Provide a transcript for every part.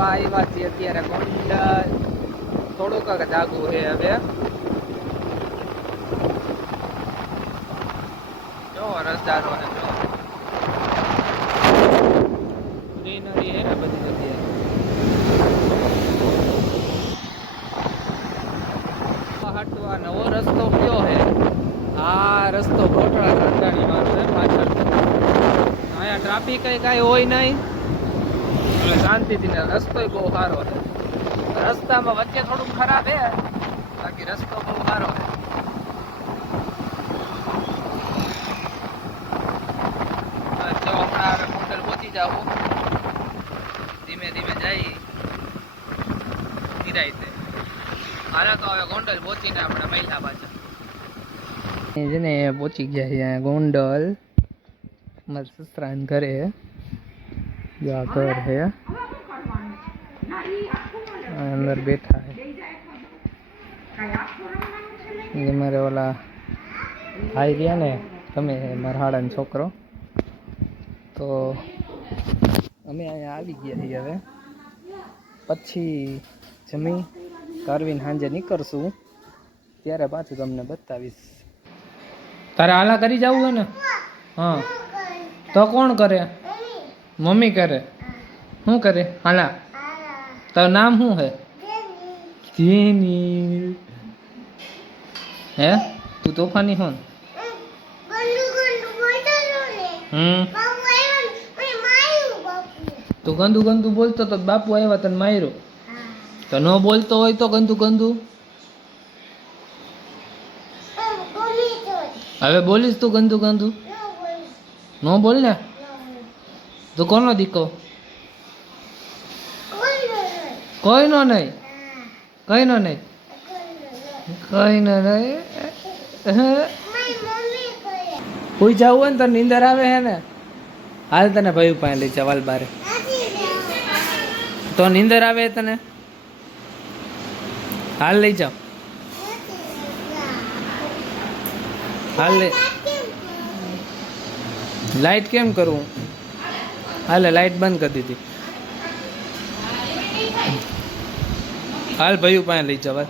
આવ્યા છીએ અત્યારે ગોંડલ. થોડુંક જાગુ છે હવે. જો રસ્તાનો જો. ને બધી જગ્યાએ. હાટુ આ નવો રસ્તો કયો હે આ રસ્તો છે, પાછળ. અહીંયા ટ્રાફિક કઈ કાંઈ હોય નહીં. એટલે શાંતિથી ને રસ્તો બહુ સારો છે. રસ્તામાં વચ્ચે થોડુંક ખરાબ છે, બાકી રસ્તો બહુ સારો છે. જો હમણાં પહોંચી જાવું ધીમે ધીમે જઈ. નિરાય છે. હારે તો હવે ગોંડલ પહોંચીને આપણે મહિલા પાછા. છે ને, પહોંચી ગયા છે ગોંડલ. મારા સસરાને ઘરે. છે આ અંદર બેઠા હે. એ મારે ઓલા ભાઈ રહ્યા ને, તમે મારા છોકરો. તો અમે અહીંયા આવી ગયા છીએ હવે. પછી જમી, કરવીને સાંજે નીકળશું. ત્યારે પાછું તમને બતાવીશ. તારે આલા કરી જવું હોય ને? હા. તો કોણ કરે? મમ્મી કરે? શું કરે? હાલા. તારું નામ શું હે? જેની. હે? તું તોફાની હોન? હમ. તું ગંદુ ગંદુ બોલતો તો બાપુ આવ્યા તને માર્યો. તો ન બોલતો હોય તો ગંદુ ગંદુ. હવે બોલીશ તું ગંદુ ગંદુ? ન બોલ ને તું કોનો દીકો? કોઈ નો નહીં. કઈનો નહીં. કઈનો નહીં. કોઈ જવું હોય ને તો નીંદર આવે હે ને? હાલ તને ભાઈ પાસે લઈ જવાલ બારે. તો નીંદર આવે તને? હાલ લઈ જાઓ હાલ લઈ. લાઈટ કેમ કરવું હાલે લાઈટ બંધ કરી દીધી. હાલ ભાઈ પાસે લઈ જવા.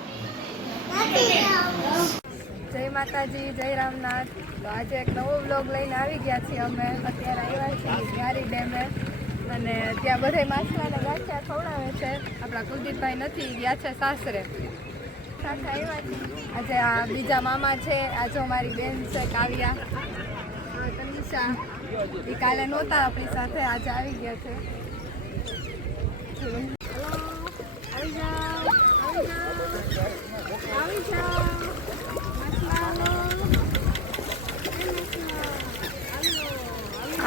જય માતાજી, જય રામનાથ. તો આજે એક નવો બ્લોગ લઈને આવી ગયા છીએ અમે. અત્યારે આવ્યા છીએ ગારી ડેમે. અને ત્યાં બધે માછલાને ગાંઠિયા ખવડાવે છે. આપણા કુલદીપભાઈ નથી, ગયા છે સાસરે. આજે આ બીજા મામા છે, આ જો મારી બેન છે, કાવ્યા. તનિષા કાલે નહોતા આપણી સાથે, આજે આવી ગયા છે.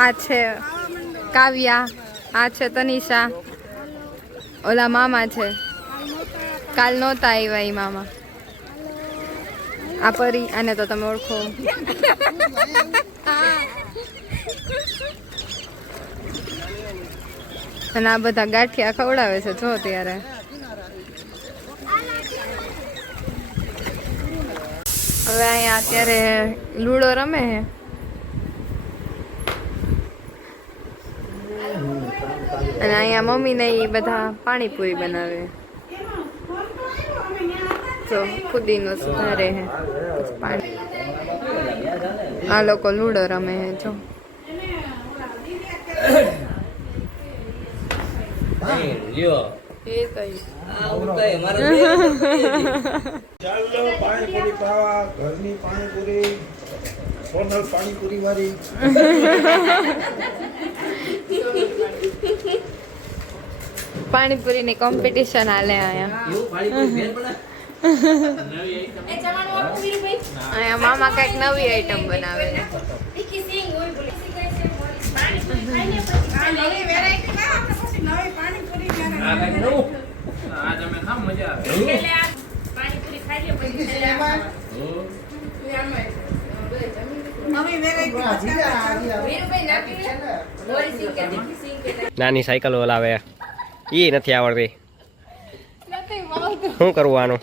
આ છે કાવ્યા, આ છે તનિષા. ઓલા મામા છે. કાલ નહોતા આવ્યા એ મામા. આ પરી, આને તો તમે ઓળખો. અને આ બધા ગાંઠિયા ખવડાવે છે જો ત્યારે. હવે અહીંયા અત્યારે લૂડો રમે છે. અને અહીંયા મમ્મી ને એ બધા પાણીપુરી બનાવે. તો ખુદીનો સુધારે પાણી. આ લોકો લૂડો રમે છે, જો. એ કઈ ચાલો પાણીપુરી ખાવા ઘરની પાણીપુરી સોનલ પાણીપુરી વાળી પાણીપુરીની કોમ્પિટિશન હાલે અહીંયા અહીંયા મામા કંઈક નવી આઈટમ બનાવે. નાની સાયકલ ઓલાવે. એ નથી આવડતી. શું કરવું આનું